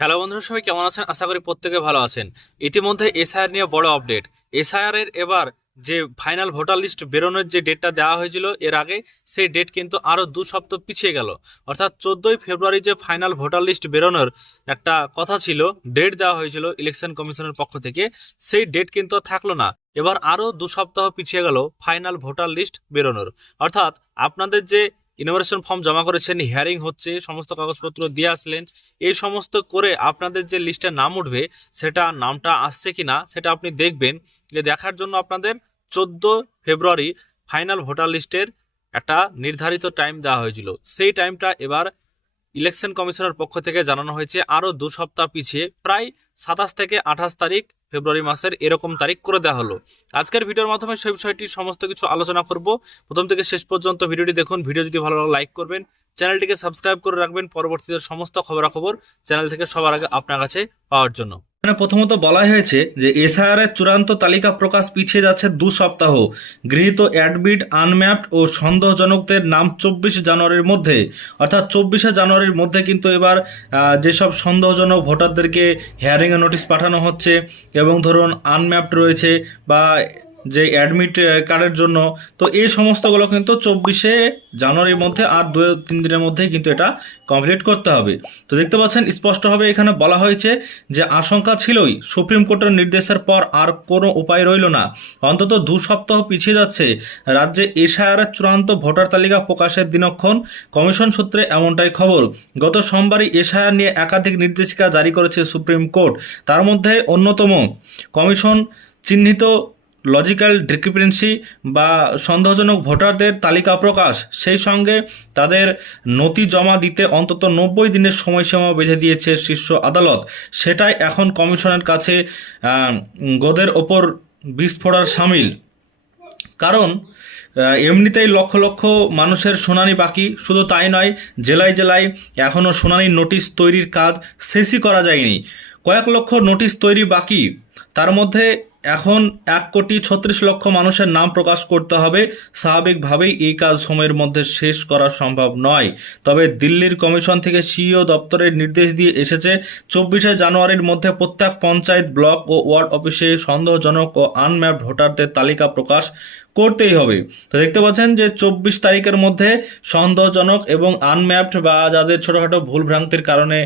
Hello বন্ধুরা, সবাই কেমন আছেন? আশা করি প্রত্যেকে ভালো আছেন। ইতিমধ্যে এসআইআর নিয়ে বড় আপডেট। এসআইআর এর এবার যে ফাইনাল ভোটার লিস্ট বেরোনোর যে ডেটটা দেওয়া হয়েছিল এর আগে, সেই ডেট কিন্তু আরও 2 সপ্তাহ পিছিয়ে গেল। অর্থাৎ 14ই ফেব্রুয়ারি যে ফাইনাল ভোটার লিস্ট বেরোনোর একটা কথা ছিল, ডেট দেওয়া হয়েছিল ইলেকশন কমিশনের পক্ষ থেকে, সেই ডেট কিন্তু আর থাকলো না। এবার আরও 2 সপ্তাহ পিছিয়ে গেল ফাইনাল ভোটার লিস্ট বেরোনোর। অর্থাৎ আপনাদের যে ইনোভেশন ফর্ম জমা করেছেন, হিয়ারিং হচ্ছে, সমস্ত কাগজপত্র দিয়ে আসলেন, এই সমস্ত করে আপনাদের যে লিস্টে নাম উঠবে, সেটা নামটা আসছে কিনা সেটা আপনি দেখবেন। যে দেখার জন্য আপনাদের 14 ফেব্রুয়ারি ফাইনাল ভোটার লিস্টের একটা নির্ধারিত টাইম দেওয়া হয়েছিল। সেই টাইমটা এবার ইলেকশন কমিশনের পক্ষ থেকে জানানো হয়েছে আরও 2 সপ্তাহ পিছিয়ে, প্রায় 27 থেকে 28 তারিখ ফেব্রুয়ারি মাসের এরকম তারিখ করে দেওয়া হলো। আজকের ভিডিওর মাধ্যমে সেই বিষয়টি সমস্ত কিছু আলোচনা করব। প্রথম থেকে শেষ পর্যন্ত ভিডিওটি দেখুন। ভিডিও যদি ভালো লাগে লাইক করবেন, চ্যানেলটিকে সাবস্ক্রাইব করে রাখবেন পরবর্তীতে সমস্ত খবরাখবর চ্যানেল থেকে সবার আগে আপনার কাছে পাওয়ার জন্য। এখানে প্রথমত বলা হয়েছে যে এসআইআর এর চূড়ান্ত তালিকা প্রকাশ পিছিয়ে যাচ্ছে 2 সপ্তাহ। গৃহীত অ্যাডমিট আনম্যাপড ও সন্দেহজনকদের নাম 24 জানুয়ারির মধ্যে, অর্থাৎ 24 জানুয়ারির মধ্যে কিন্তু এবার যেসব সন্দেহজনক ভোটারদেরকে হিয়ারিংয়ে নোটিশ পাঠানো হচ্ছে এবং ধরুন আনম্যাপড রয়েছে বা যে অ্যাডমিট কার্ডের জন্য, তো এই সমস্তগুলো কিন্তু 24 জানুয়ারির মধ্যে আর 2-3 দিনের মধ্যেই কিন্তু এটা কমপ্লিট করতে হবে। তো দেখতে পাচ্ছেন স্পষ্টভাবে এখানে বলা হয়েছে যে আশঙ্কা ছিলই, সুপ্রিম কোর্টের নির্দেশের পর আর কোনো উপায় রইল না। অন্তত 2 সপ্তাহ পিছিয়ে যাচ্ছে রাজ্যে এসআইআর চূড়ান্ত ভোটার তালিকা প্রকাশের দিনক্ষণ। কমিশন সূত্রে এমনটাই খবর। গত সোমবারই এসআইআর নিয়ে একাধিক নির্দেশিকা জারি করেছে সুপ্রিম কোর্ট। তার মধ্যে অন্যতম কমিশন চিহ্নিত লজিক্যাল ডিসক্রিপেন্সি বা সন্দেহজনক ভোটারদের তালিকা প্রকাশ, সেই সঙ্গে তাদের নথি জমা দিতে অন্তত 90 দিনের সময়সীমা বেঁধে দিয়েছে শীর্ষ আদালত। সেটাই এখন কমিশনের কাছে গদের ওপর বিস্ফোরণ সামিল। কারণ এমনিতেই লক্ষ লক্ষ মানুষের শুনানি বাকি। শুধু তাই নয়, জেলায় জেলায় এখনও শুনানির নোটিশ তৈরির কাজ শেষই করা যায়নি। কয়েক লক্ষ নোটিশ তৈরি বাকি। তার মধ্যে এখন 1,36,00,000 মানুষের নাম প্রকাশ করতে হবে। স্বাভাবিকভাবেই এই কাজ সময়ের মধ্যে শেষ করা সম্ভব নয়। তবে দিল্লির কমিশন থেকে সিইও দপ্তরের নির্দেশ দিয়ে এসেছে 24 জানুয়ারির মধ্যে প্রত্যেক পঞ্চায়েত, ব্লক ও ওয়ার্ড অফিসে সন্দেহজনক ও আনম্যাপড ভোটারদের তালিকা প্রকাশ করতেই হবে। তো দেখতে পাচ্ছেন যে 24 তারিখের মধ্যে সন্দেহজনক এবং আনম্যাপড বা যাদের ছোটোখাটো ভুলভ্রান্তির কারণে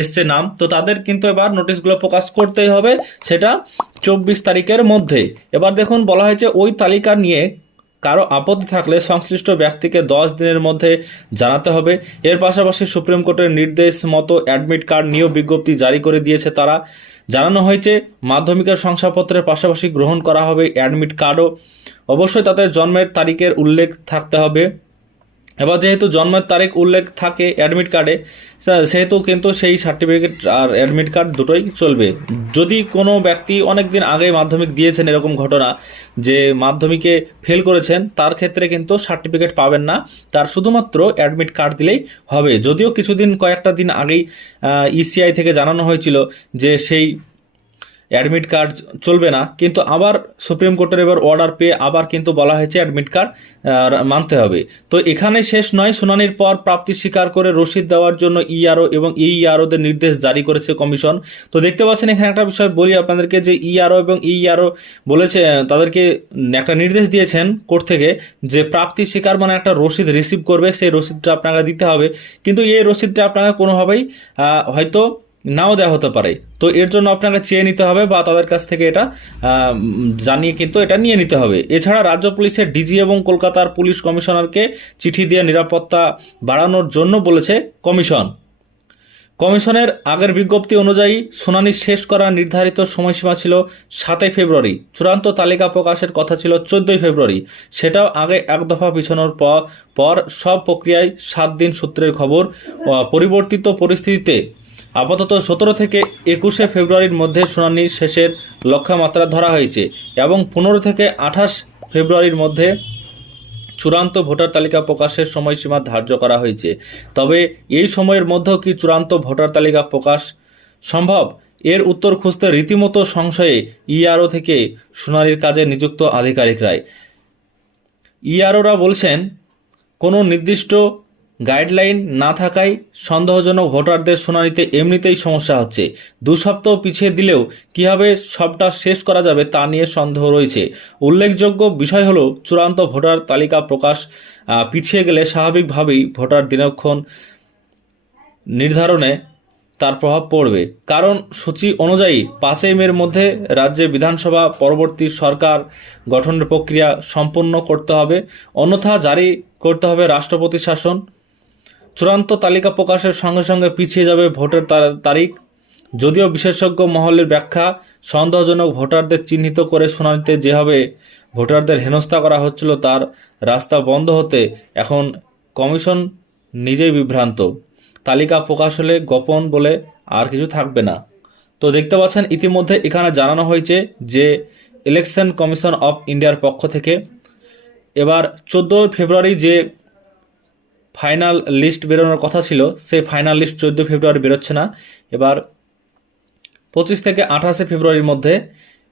এসছে নাম, তো তাদের কিন্তু এবার নোটিশগুলো প্রকাশ করতেই হবে, সেটা 24 তারিখের মধ্যে। এবার দেখুন বলা হয়েছে ওই তালিকা নিয়ে কারো আপত্তি থাকলে সংশ্লিষ্ট ব্যক্তিকে 10 দিনের মধ্যে জানাতে হবে। এর পাশাপাশি সুপ্রিম কোর্টের নির্দেশ মতো অ্যাডমিট কার্ড নিয়েও বিজ্ঞপ্তি জারি করে দিয়েছে তারা। জানানো হয়েছে মাধ্যমিকের শংসাপত্রের পাশাপাশি গ্রহণ করা হবে অ্যাডমিট কার্ডও। অবশ্যই তাদের জন্মের তারিখের উল্লেখ থাকতে হবে। এবার যেহেতু জন্মের তারিখ উল্লেখ থাকে অ্যাডমিট কার্ডে, সেহেতু কিন্তু সেই সার্টিফিকেট আর অ্যাডমিট কার্ড দুটোই চলবে। যদি কোনো ব্যক্তি অনেক দিন আগে মাধ্যমিক দিয়েছেন, এরকম ঘটনা যে মাধ্যমিকে ফেল করেছেন, তার ক্ষেত্রে কিন্তু সার্টিফিকেট পাবেন না, তার শুধুমাত্র অ্যাডমিট কার্ড দিলেই হবে। যদিও কয়েকটা দিন আগেই ইসিআই থেকে জানানো হয়েছিল যে সেই অ্যাডমিট কার্ড চলবে না, কিন্তু আবার সুপ্রিম কোর্টের এবার অর্ডার পেয়ে আবার কিন্তু বলা হয়েছে অ্যাডমিট কার্ড মানতে হবে। তো এখানে শেষ নয়, শুনানির পর প্রাপ্তি স্বীকার করে রসিদ দেওয়ার জন্য ইআরও এবং ইআরওদের নির্দেশ জারি করেছে কমিশন। তো দেখতে পাচ্ছেন এখানে একটা বিষয় বলি আপনাদেরকে, যে ইআরও এবং ইআরও বলেছে, তাদেরকে একটা নির্দেশ দিয়েছেন কোর্ট থেকে যে প্রাপ্তি স্বীকার মানে একটা রসিদ রিসিভ করবে, সেই রসিদটা আপনাকে দিতে হবে। কিন্তু এই রসিদটা আপনাকে কোনোভাবেই হয়তো নাও দেওয়া হতে পারে। তো এর জন্য আপনাকে চেয়ে নিতে হবে বা তাদের কাছ থেকে এটা জানিয়ে কিন্তু এটা নিয়ে নিতে হবে। এছাড়া রাজ্য পুলিশের ডিজি এবং কলকাতার পুলিশ কমিশনারকে চিঠি দিয়ে নিরাপত্তা বাড়ানোর জন্য বলেছে কমিশন। কমিশনের আগের বিজ্ঞপ্তি অনুযায়ী শুনানি শেষ করার নির্ধারিত সময়সীমা ছিল 7 ফেব্রুয়ারি। চূড়ান্ত তালিকা প্রকাশের কথা ছিল 14 ফেব্রুয়ারি। সেটাও আগে এক দফা পিছানোর পর সব প্রক্রিয়ায় 7 দিন সূত্রের খবর। পরিবর্তিত পরিস্থিতিতে আপাতত 17 থেকে 21 ফেব্রুয়ারির মধ্যে শুনানি শেষের লক্ষ্যমাত্রা ধরা হয়েছে এবং 15 থেকে 28 ফেব্রুয়ারির মধ্যে চূড়ান্ত ভোটার তালিকা প্রকাশের সময়সীমা ধার্য করা হয়েছে। তবে এই সময়ের মধ্যেও কি চূড়ান্ত ভোটার তালিকা প্রকাশ সম্ভব? এর উত্তর খুঁজতে রীতিমতো সংশয়ে ইআরও থেকে শুনানির কাজে নিযুক্ত আধিকারিকরাই। ইআরওরা বলছেন কোনো নির্দিষ্ট গাইডলাইন না থাকায় সন্দেহজনক ভোটারদের শুনানিতে এমনিতেই সমস্যা হচ্ছে। 2 সপ্তাহ পিছিয়ে দিলেও কীভাবে সবটা শেষ করা যাবে তা নিয়ে সন্দেহ রয়েছে। উল্লেখযোগ্য বিষয় হলো চূড়ান্ত ভোটার তালিকা প্রকাশ পিছিয়ে গেলে স্বাভাবিকভাবেই ভোটার দিনক্ষণ নির্ধারণে তার প্রভাব পড়বে। কারণ সূচি অনুযায়ী 5ই মের মধ্যে রাজ্যে বিধানসভা পরবর্তী সরকার গঠনের প্রক্রিয়া সম্পন্ন করতে হবে, অন্যথা জারি করতে হবে রাষ্ট্রপতি শাসন। চূড়ান্ত তালিকা প্রকাশের সঙ্গে সঙ্গে পিছিয়ে যাবে ভোটের তারিখ। যদিও বিশেষজ্ঞ মহলের ব্যাখ্যা, সন্দেহজনক ভোটারদের চিহ্নিত করে শুনানিতে যেভাবে ভোটারদের হেনস্থা করা হচ্ছিল তার রাস্তা বন্ধ হতে এখন কমিশন নিজেই বিভ্রান্ত। তালিকা প্রকাশ হলে গোপন বলে আর কিছু থাকবে না। তো দেখতে পাচ্ছেন ইতিমধ্যে এখানে জানানো হয়েছে যে ইলেকশন কমিশন অফ ইন্ডিয়ার পক্ষ থেকে এবার 14 ফেব্রুয়ারি যে ফাইনাল লিস্ট বেরোনোর কথা ছিল সেই ফাইনাল লিস্ট 14 ফেব্রুয়ারি বেরোচ্ছে না, এবার 25 থেকে 28 ফেব্রুয়ারির মধ্যে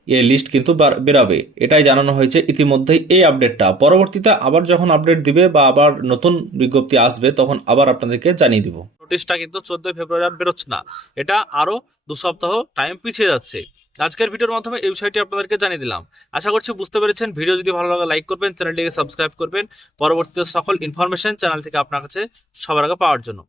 এই লিস্ট কিন্তু বেরাবে, এটাই জানানো হয়েছে ইতিমধ্যেই এই আপডেটটা। পরবর্তীতে আবার যখন আপডেট দিবে বা আবার নতুন বিজ্ঞপ্তি আসবে তখন আবার আপনাদেরকে জানিয়ে দিব। নোটিশটা কিন্তু 14 ফেব্রুয়ারি আর বেরোচ্ছে না, এটা আরো 2 সপ্তাহ টাইম পিছিয়ে যাচ্ছে। আজকের ভিডিওর মাধ্যমে এই বিষয়টি আপনাদেরকে জানিয়ে দিলাম। আশা করছি বুঝতে পেরেছেন। ভিডিও যদি ভালো লাগে লাইক করবেন, চ্যানেলটিকে সাবস্ক্রাইব করবেন পরবর্তীতে সকল ইনফরমেশন চ্যানেল থেকে আপনার কাছে সবার আগে পাওয়ার জন্য।